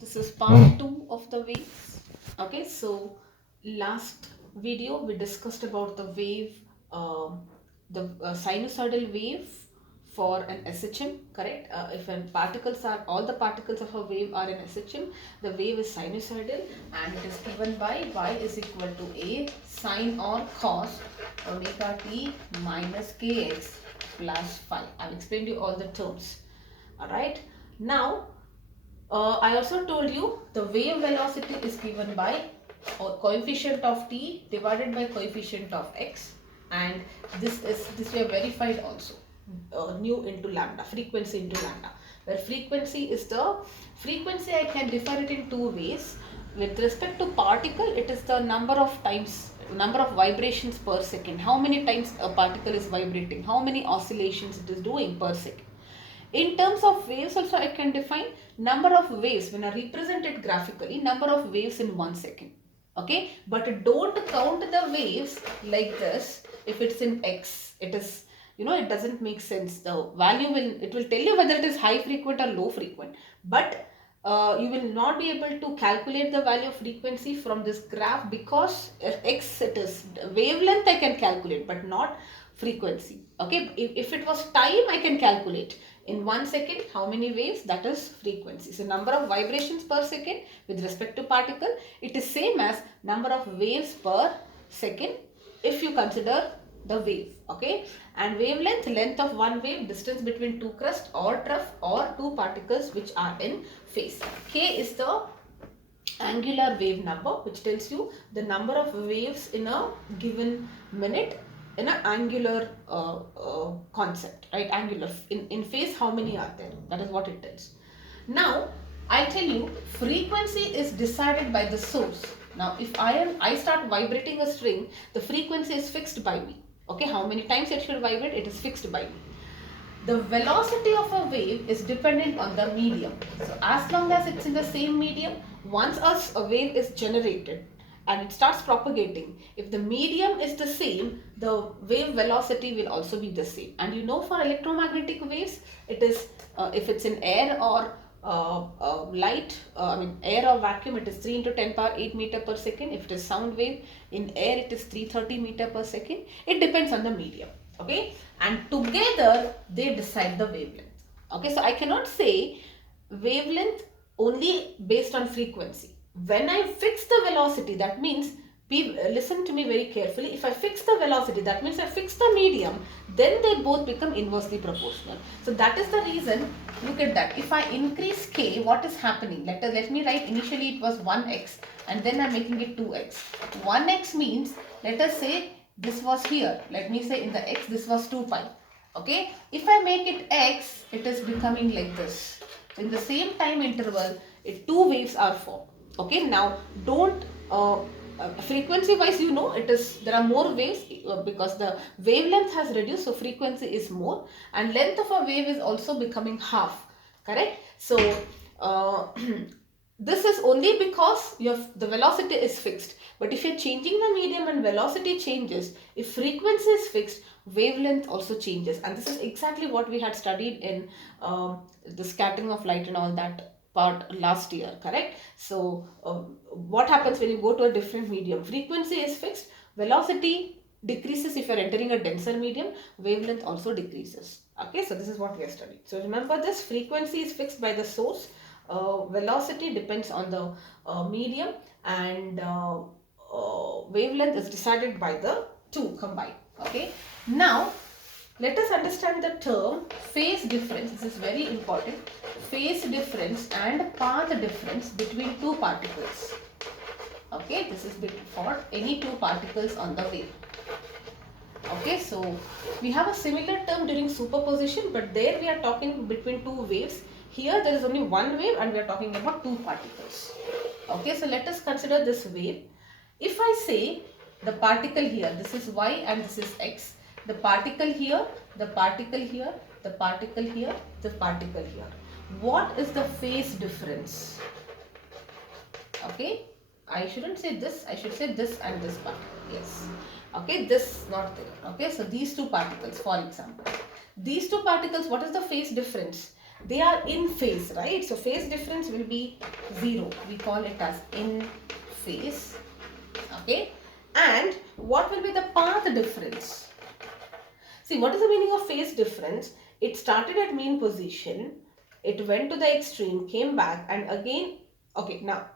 This is part 2 of the waves. Okay, so last video we discussed about the wave, the sinusoidal wave for an SHM, correct? If all the particles of a wave are in SHM, the wave is sinusoidal and it is given by y is equal to a sine or cos omega t minus kx plus phi. I've explained you all the terms. Alright, now I also told you the wave velocity is given by coefficient of t divided by coefficient of x, and this we have verified also, nu into lambda, frequency into lambda, where frequency I can define it in two ways. With respect to particle, it is the number of vibrations per second, how many times a particle is vibrating, how many oscillations it is doing per second. In terms of waves also I can define number of waves when I represent it graphically, number of waves in 1 second. Okay, but don't count the waves like this. If it's in x, it is, it doesn't make sense. The value it will tell you whether it is high frequent or low frequent, but you will not be able to calculate the value of frequency from this graph, because x, it is wavelength I can calculate but not frequency. Okay, if it was time I can calculate in 1 second how many waves, that is frequency. So number of vibrations per second with respect to particle, it is same as number of waves per second if you consider the wave. Okay, and wavelength, length of one wave, distance between two crust or trough or two particles which are in phase. K is the angular wave number, which tells you the number of waves in a given minute in an angular concept, right? Angular in phase, how many are there? That is what it tells. Now I'll tell you, frequency is decided by the source. Now if I start vibrating a string, the frequency is fixed by me. Okay, how many times it should vibrate, it is fixed by me. The velocity of a wave is dependent on the medium. So as long as it's in the same medium, once a wave is generated and it starts propagating, if the medium is the same, the wave velocity will also be the same. And for electromagnetic waves, it is if it's in air or air or vacuum, it is 3 into 10 power 8 meter per second. If it is sound wave, in air it is 330 meter per second. It depends on the medium. Okay, and together they decide the wavelength. Okay, so I cannot say wavelength only based on frequency. When I fix the velocity, that means, listen to me very carefully, if I fix the velocity, that means I fix the medium, then they both become inversely proportional. So that is the reason, look at that, if I increase k, what is happening? Let me write, initially it was 1x and then I'm making it 2x. 1x means, let us say this was here, let me say in the x this was 2 pi. Okay, if I make it x, it is becoming like this. So in the same time interval, two waves are formed. Okay, now don't frequency wise, there are more waves because the wavelength has reduced, so frequency is more, and length of a wave is also becoming half. Correct? So this is only because the velocity is fixed. But if you're changing the medium and velocity changes, if frequency is fixed, wavelength also changes. And this is exactly what we had studied in the scattering of light and all that part last year, correct? So what happens when you go to a different medium? Frequency is fixed, velocity decreases if you're entering a denser medium, wavelength also decreases. Okay, so this is what we are studying. So remember this, frequency is fixed by the source, velocity depends on the medium, and wavelength is decided by the two combined. Okay, now let us understand the term phase difference. This is very important. Phase difference and path difference between two particles. Okay, this is for any two particles on the wave. Okay, so we have a similar term during superposition, but there we are talking between two waves. Here there is only one wave and we are talking about two particles. Okay, so let us consider this wave. If I say the particle here, this is y and this is x, the particle here, the particle here, the particle here, the particle here. What is the phase difference? Okay, I shouldn't say this, I should say this and this particle. Yes. Okay, this not there. Okay, so these two particles, for example. These two particles, what is the phase difference? they are in phase, right? So phase difference will be 0. We call it as in phase. Okay. And what will be the path difference? See, what is the meaning of phase difference? It started at mean position, it went to the extreme, came back, and again. Okay, now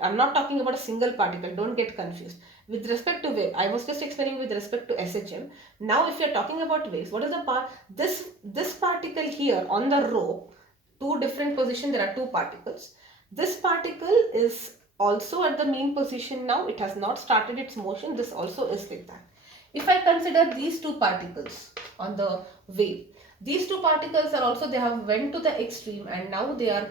I'm not talking about a single particle. Don't get confused. With respect to wave, I was just explaining with respect to SHM. Now, if you're talking about waves, what is the part? This particle here on the rope, two different positions. There are two particles. This particle is also at the mean position now. It has not started its motion. This also is like that. If I consider these two particles on the wave, these two particles are also, they have went to the extreme and now they are,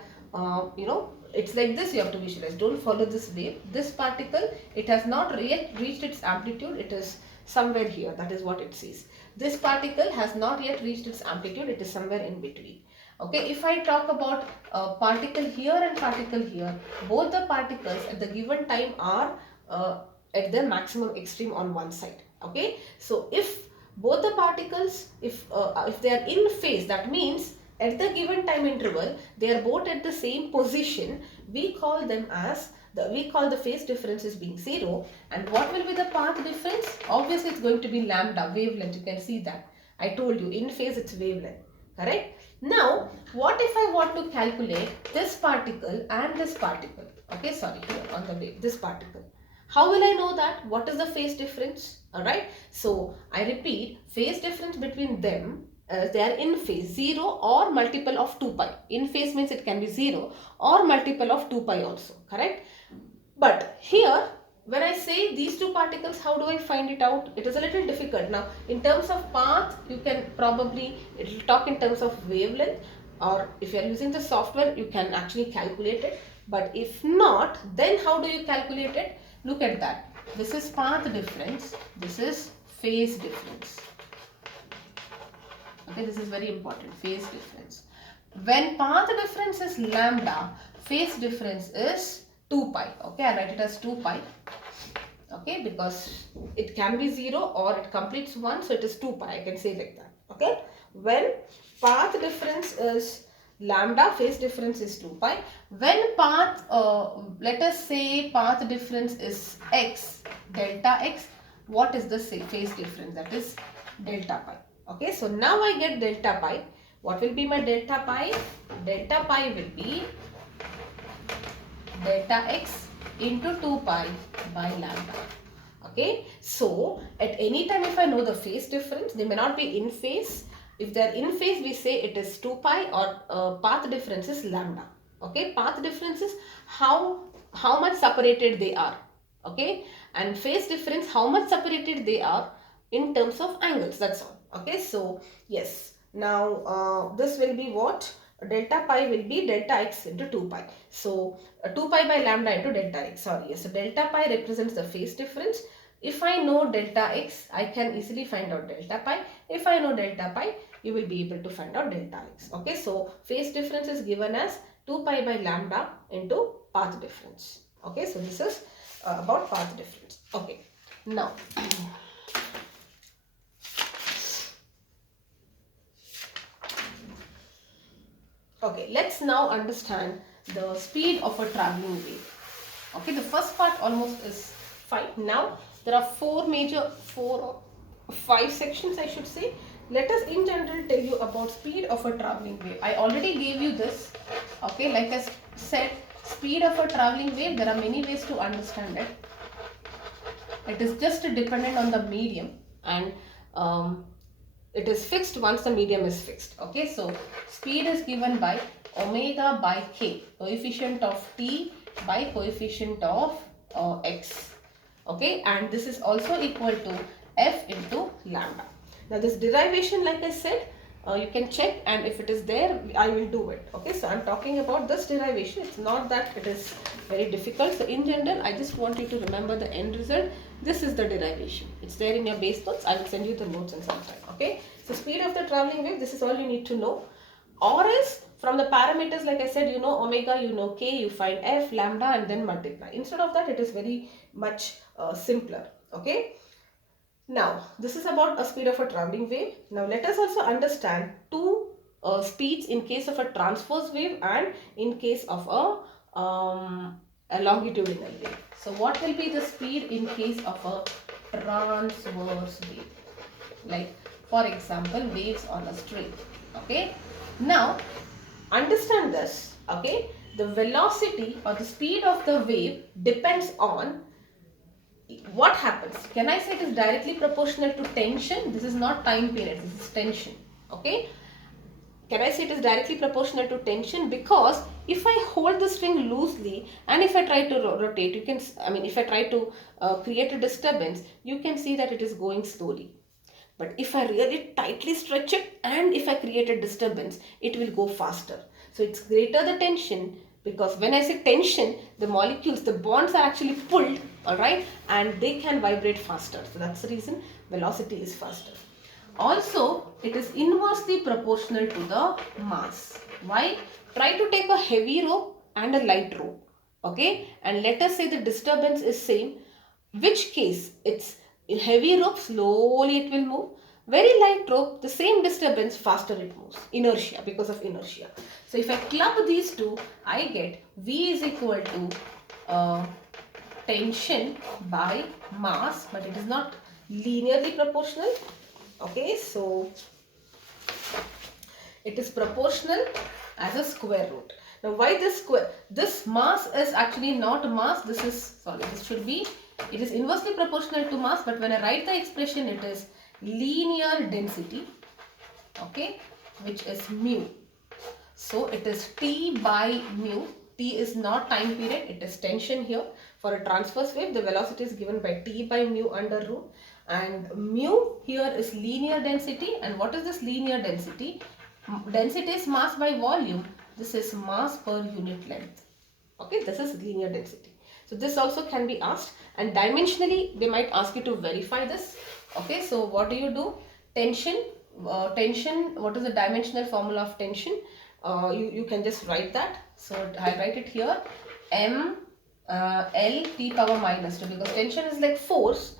it's like this. You have to visualize. Don't follow this wave. This particle, it has not yet reached its amplitude. It is somewhere here. That is what it says. This particle has not yet reached its amplitude. It is somewhere in between. Okay, if I talk about particle here and particle here, both the particles at the given time are at their maximum extreme on one side. Okay, so if both the particles, if they are in phase, that means at the given time interval they are both at the same position, we call them as we call the phase difference as being 0. And what will be the path difference? Obviously it's going to be lambda, wavelength. You can see that. I told you in phase it's wavelength, correct? Now what if I want to calculate this particle and this particle? Okay, sorry, here on the wave, this particle. How will I know that? What is the phase difference? Alright, so I repeat, phase difference between them, they are in phase, 0 or multiple of 2 pi. In phase means it can be 0 or multiple of 2 pi also, correct? But here, when I say these two particles, how do I find it out? It is a little difficult. Now, in terms of path, you can probably, it will talk in terms of wavelength, or if you are using the software, you can actually calculate it. But if not, then how do you calculate it? Look at that. This is path difference. This is phase difference. Okay, this is very important. Phase difference. When path difference is lambda, phase difference is 2 pi. Okay, I write it as 2 pi. Okay, because it can be 0 or it completes 1, so it is 2 pi. I can say like that. Okay, when path difference is lambda, phase difference is 2 pi. When path, let us say path difference is x, delta x, what is the phase difference? That is delta pi. Okay, so now I get delta pi. What will be my delta pi? Delta pi will be delta x into 2 pi by lambda. Okay, so at any time if I know the phase difference, they may not be in phase. If they are in phase, we say it is 2 pi, or path difference is lambda. Okay, path difference is how much separated they are. Okay, and phase difference, how much separated they are in terms of angles. That's all. Okay, so yes, now this will be what? Delta pi will be delta x into 2 pi. So 2 pi by lambda into delta x. Sorry, yes. So delta pi represents the phase difference. If I know delta x, I can easily find out delta pi. If I know delta pi, you will be able to find out delta x. Okay, so phase difference is given as 2 pi by lambda into path difference. Okay, so this is about path difference. Okay, now okay, let's now understand the speed of a traveling wave. Okay, the first part almost is fine. Now there are four or five sections, I should say. Let us in general tell you about speed of a traveling wave. I already gave you this. Okay, like I said, speed of a traveling wave, there are many ways to understand it. It is just dependent on the medium, and it is fixed once the medium is fixed. Okay, so speed is given by omega by k, coefficient of t by coefficient of x. Okay, and this is also equal to f into lambda. Now this derivation, like I said, you can check, and if it is there, I will do it. Okay, so I'm talking about this derivation. It's not that it is very difficult. So in general, I just want you to remember the end result. This is the derivation. It's there in your base notes. I will send you the notes in some time. Okay, so speed of the traveling wave, this is all you need to know. Or is from the parameters, like I said, you know omega, you know k, you find f, lambda, and then multiply. Instead of that, it is very much simpler. Okay. Now, this is about a speed of a traveling wave. Now, let us also understand two speeds in case of a transverse wave and in case of a longitudinal wave. So what will be the speed in case of a transverse wave? Like for example, waves on a string. Okay. Now understand this. Okay. The velocity or the speed of the wave depends on what happens. Can I say it is directly proportional to tension? This is not time period, this is tension. Okay. Can I say it is directly proportional to tension? Because if I hold the string loosely and if I try to rotate, you can, if I try to create a disturbance, you can see that it is going slowly. But if I really tightly stretch it and if I create a disturbance, it will go faster. So it's greater the tension, because when I say tension, the molecules, the bonds are actually pulled, alright, and they can vibrate faster. So that's the reason velocity is faster. Also, it is inversely proportional to the mass. Why? Try to take a heavy rope and a light rope. Okay, and let us say the disturbance is same. Which case it's heavy rope, slowly it will move. Very light rope, the same disturbance, faster it moves. Inertia, because of inertia. So if I club these two, I get V is equal to tension by mass, but it is not linearly proportional. Okay, so it is proportional as a square root. Now why this square? This mass is actually not mass. This is, sorry, this should be, it is inversely proportional to mass, but when I write the expression, it is linear density, okay, which is mu. So it is T by mu. T is not time period, it is tension here. For a transverse wave, the velocity is given by T by mu under root, and mu here is linear density. And what is this linear density? Density is mass by volume. This is mass per unit length. Okay, this is linear density. So this also can be asked, and dimensionally they might ask you to verify this. Okay, so what do? Tension, what is the dimensional formula of tension? You can just write that. So I write it here, m L T power minus 2, because tension is like force,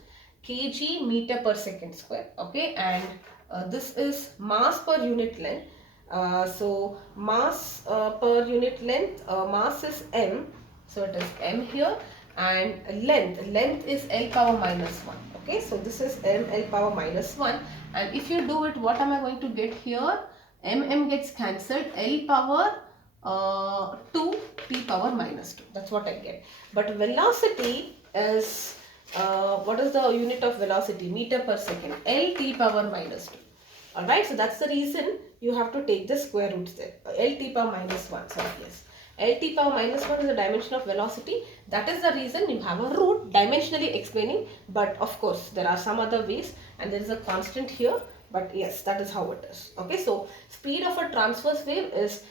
kg meter per second square. Okay, and this is mass per unit length. So mass per unit length, mass is m, so it is m here, and length is L power minus 1. Okay, so this is m L power minus 1, and if you do it, what am I going to get here? M gets cancelled, L power 2 T power minus 2. That's what I get. But velocity is, what is the unit of velocity? Meter per second, L T power minus 2. Alright, so that's the reason you have to take the square roots there. L T power minus 1, sorry, yes. L T power minus 1 is the dimension of velocity. That is the reason you have a root dimensionally explaining. But of course, there are some other ways, and there is a constant here. But yes, that is how it is. Okay, so speed of a transverse wave is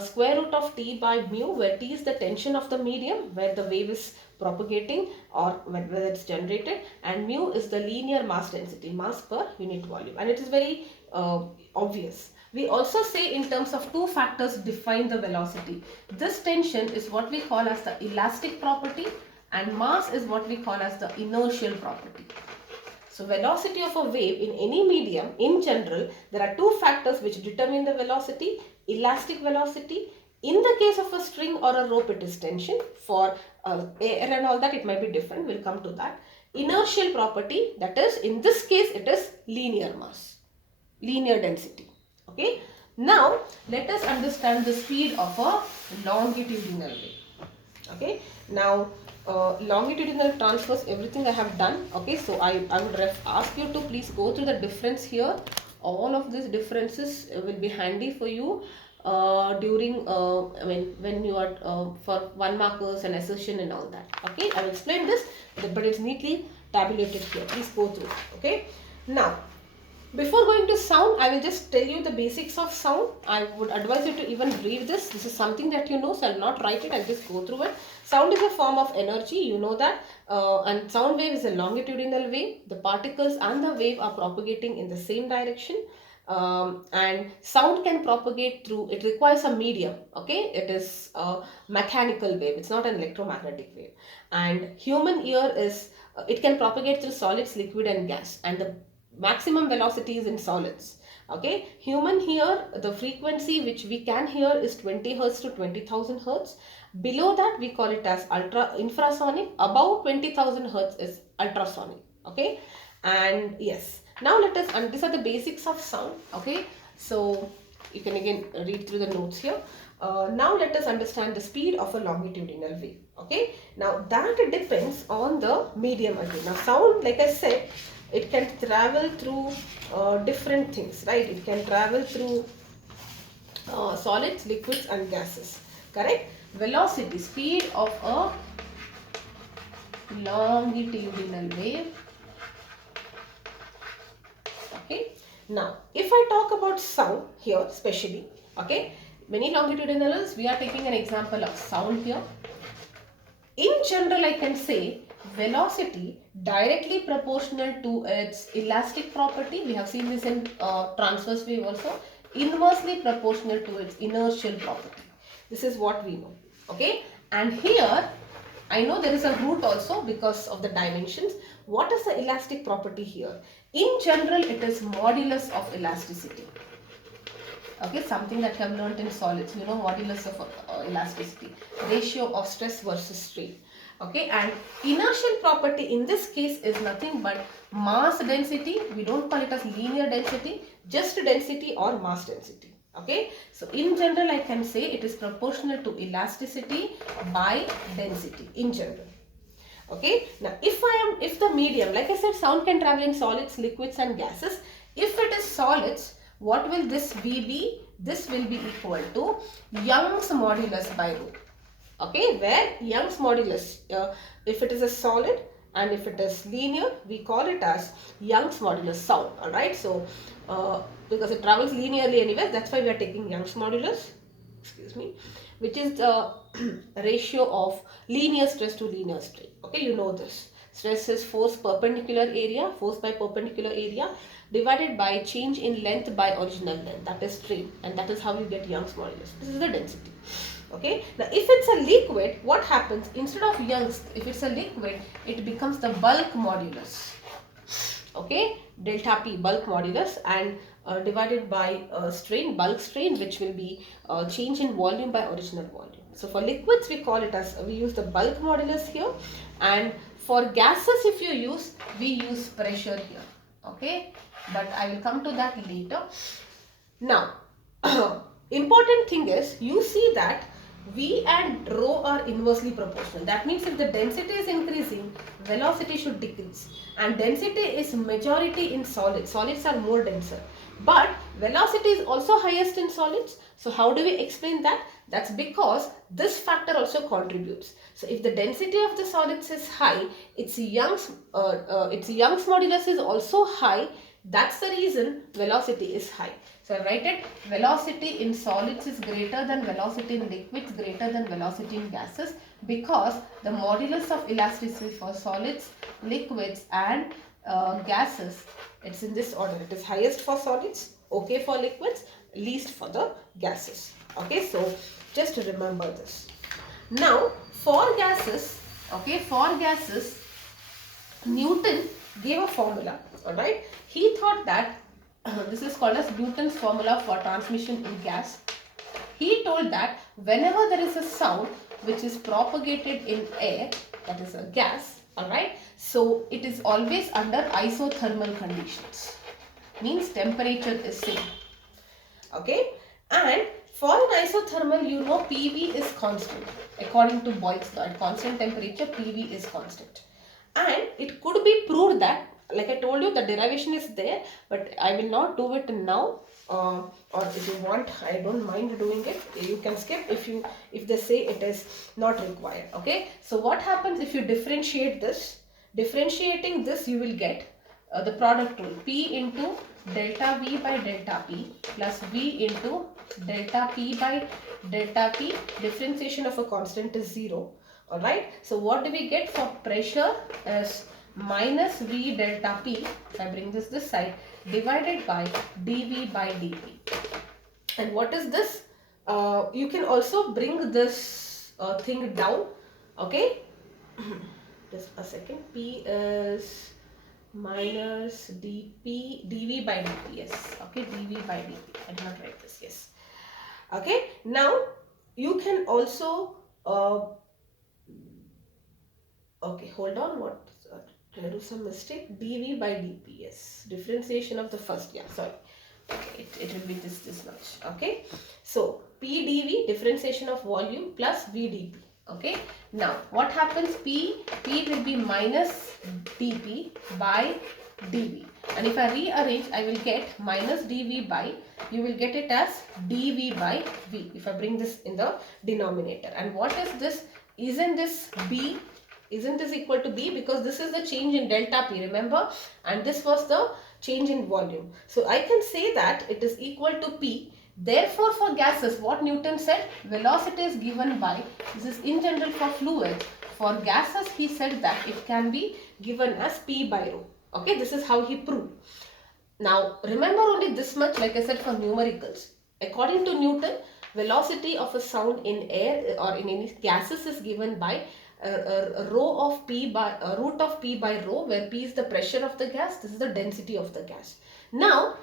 square root of T by mu, where T is the tension of the medium where the wave is propagating or whether it's generated, and mu is the linear mass density, mass per unit volume, and it is very obvious. We also say in terms of two factors define the velocity. This tension is what we call as the elastic property, and mass is what we call as the inertial property. So velocity of a wave in any medium, in general, there are two factors which determine the velocity. Elastic velocity. In the case of a string or a rope, it is tension. For air and all that, it might be different. We'll come to that. Inertial property, that is, in this case, it is linear mass, linear density. Okay. Now, let us understand the speed of a longitudinal wave. Okay. Now, longitudinal transverse, everything I have done. Okay, so I would ask you to please go through the difference here. All of these differences will be handy for you during when you are for 1 markers and assertion and all that. Okay, I will explain this, but it's neatly tabulated here. Please go through. Okay, now before going to sound, I will just tell you the basics of sound. I would advise you to even read this. This is something that you know, so I will not write it. I'll just go through it. Sound is a form of energy, you know that. And sound wave is a longitudinal wave. The particles and the wave are propagating in the same direction. And sound can propagate through, it requires a medium. Okay, it is a mechanical wave. It's not an electromagnetic wave. And human ear is, it can propagate through solids, liquid and gas. And the maximum velocity is in solids. Okay, human here, the frequency which we can hear is 20 hertz to 20,000 hertz. Below that we call it as infrasonic. Above 20,000 hertz is ultrasonic. Okay, and yes, now let us, and these are the basics of sound. Okay, so you can again read through the notes here. Now let us understand the speed of a longitudinal wave. Okay, now that depends on the medium again. Now sound, like I said, it can travel through different things, right? It can travel through solids, liquids and gases, correct? Velocity, speed of a longitudinal wave. Okay, now if I talk about sound here especially, okay, many longitudinals, we are taking an example of sound here. In general, I can say velocity directly proportional to its elastic property. We have seen this in transverse wave also. Inversely proportional to its inertial property. This is what we know. Okay. And here, I know there is a root also because of the dimensions. What is the elastic property here? In general, it is modulus of elasticity. Okay, something that you have learnt in solids, you know, modulus of elasticity, ratio of stress versus strain. Okay, and inertial property in this case is nothing but mass density. We don't call it as linear density, just density or mass density. Okay, so in general I can say it is proportional to elasticity by density in general. Okay, now if the medium, like I said, sound can travel in solids, liquids and gases. If it is solids, what will this V be? This will be equal to Young's modulus by rho. Okay, where Young's modulus, if it is a solid and if it is linear, we call it as Young's modulus sound. Alright, so because it travels linearly anyway, that's why we are taking Young's modulus, excuse me, which is the ratio of linear stress to linear strain. Okay, you know this. Stress is force perpendicular area, force by perpendicular area divided by change in length by original length, that is strain, and that is how you get Young's modulus. This is the density. Okay, now if it's a liquid, what happens? Instead of Young's, if it's a liquid, it becomes the bulk modulus. Okay, delta P, bulk modulus, and divided by strain, bulk strain, which will be change in volume by original volume. So for liquids, we call it as, we use the bulk modulus here, and for gases, if you use, we use pressure here. Okay, but I will come to that later. Now, important thing is, you see that V and rho are inversely proportional. That means if the density is increasing, velocity should decrease. And density is majority in solids. Solids are more denser. But velocity is also highest in solids. So how do we explain that? That's because this factor also contributes. So if the density of the solids is high, its Young's modulus is also high. That's the reason velocity is high. So I write it, velocity in solids is greater than velocity in liquids, greater than velocity in gases, because the modulus of elasticity for solids, liquids and gases, it's in this order. It is highest for solids, okay for liquids, least for the gases. Okay, so just to remember this. Now for gases, okay, for gases, Newton gave a formula. Alright, he thought that this is called as Newton's formula for transmission in gas. He told that whenever there is a sound which is propagated in air, that is a gas, alright, so it is always under isothermal conditions. Means temperature is same. Okay, and for an isothermal, you know PV is constant. According to Boyle's law, at constant temperature, PV is constant. And it could be proved that, like I told you, the derivation is there, but I will not do it now. Or if you want, I don't mind doing it. You can skip if they say it is not required. Okay. So what happens if you differentiate this? Differentiating this, you will get the product rule: P into delta V by delta P plus V into delta P by delta P. Differentiation of a constant is 0. Alright. So what do we get for pressure is minus V delta P, if I bring this side, divided by dV by dt. And what is this? You can also bring this thing down. Okay. Just a second. P is minus dv by dt. Yes, okay, dv by dt. I did not write this. Yes. Okay, now you can also okay, hold on, what did I do some mistake? Dv by dp. Yes, differentiation of the first. Yeah, sorry. Okay, it will be this much. Okay, so p dv, differentiation of volume, plus v dp. Okay, now what happens? P will be minus dp by dv, and if I rearrange, I will get minus dv by, you will get it as dv by v if I bring this in the denominator. And what is this? Isn't this b? Isn't this equal to b? Because this is the change in delta p, remember, and this was the change in volume. So I can say that it is equal to p. Therefore, for gases, what Newton said, velocity is given by, this is in general for fluids. For gases, he said that it can be given as p by rho. Okay, this is how he proved. Now, remember only this much, like I said, for numericals. According to Newton, velocity of a sound in air or in any gases is given by rho of p by root of p by rho, where p is the pressure of the gas, this is the density of the gas. Now,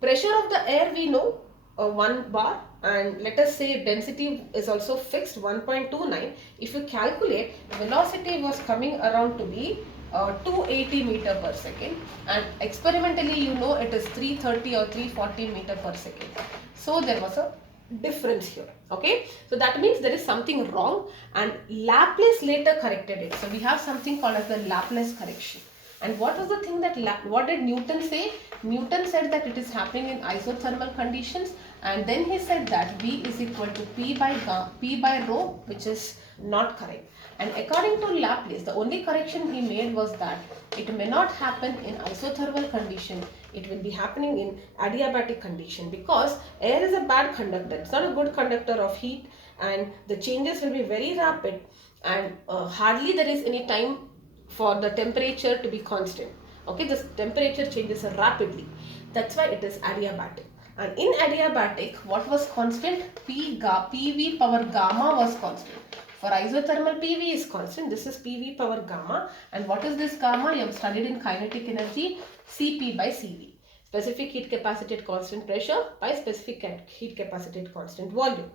pressure of the air we know 1 bar, and let us say density is also fixed 1.29. If you calculate, velocity was coming around to be 280 meter per second, and experimentally you know it is 330 or 340 meter per second. So there was a difference here. Okay, so that means there is something wrong, and Laplace later corrected it. So we have something called as the Laplace correction. And what was the thing that, what did Newton say? Newton said that it is happening in isothermal conditions, and then he said that V is equal to P by rho, which is not correct. And according to Laplace, the only correction he made was that it may not happen in isothermal condition. It will be happening in adiabatic condition, because air is a bad conductor. It's not a good conductor of heat, and the changes will be very rapid, and hardly there is any time for the temperature to be constant. Okay, this temperature changes rapidly. That's why it is adiabatic. And in adiabatic, what was constant? PV power gamma was constant. For isothermal, PV is constant. This is PV power gamma. And what is this gamma? You have studied in kinetic energy, Cp by Cv. Specific heat capacity at constant pressure by specific heat capacity at constant volume.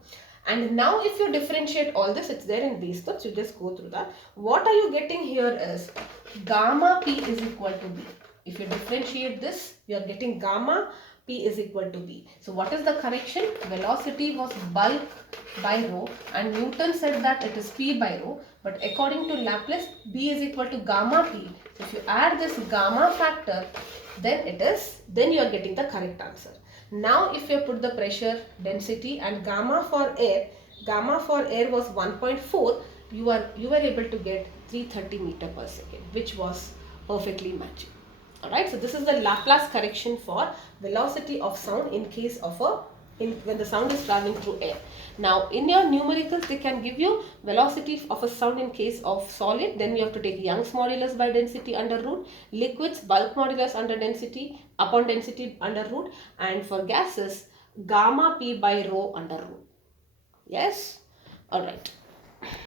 And now if you differentiate all this, it's there in base notes, you just go through that. What are you getting here is gamma P is equal to B. If you differentiate this, you are getting gamma P is equal to B. So what is the correction? Velocity was bulk by rho, and Newton said that it is P by rho, but according to Laplace, B is equal to gamma P. So if you add this gamma factor, then you are getting the correct answer. Now if you put the pressure, density, and gamma for air was 1.4, you were able to get 330 meter per second, which was perfectly matching. Alright, so this is the Laplace correction for velocity of sound in case of when the sound is traveling through air. Now in your numericals, they can give you velocity of a sound in case of solid, then you have to take Young's modulus by density under root, liquids bulk modulus under density upon density under root, and for gases gamma P by rho under root. Yes? Alright.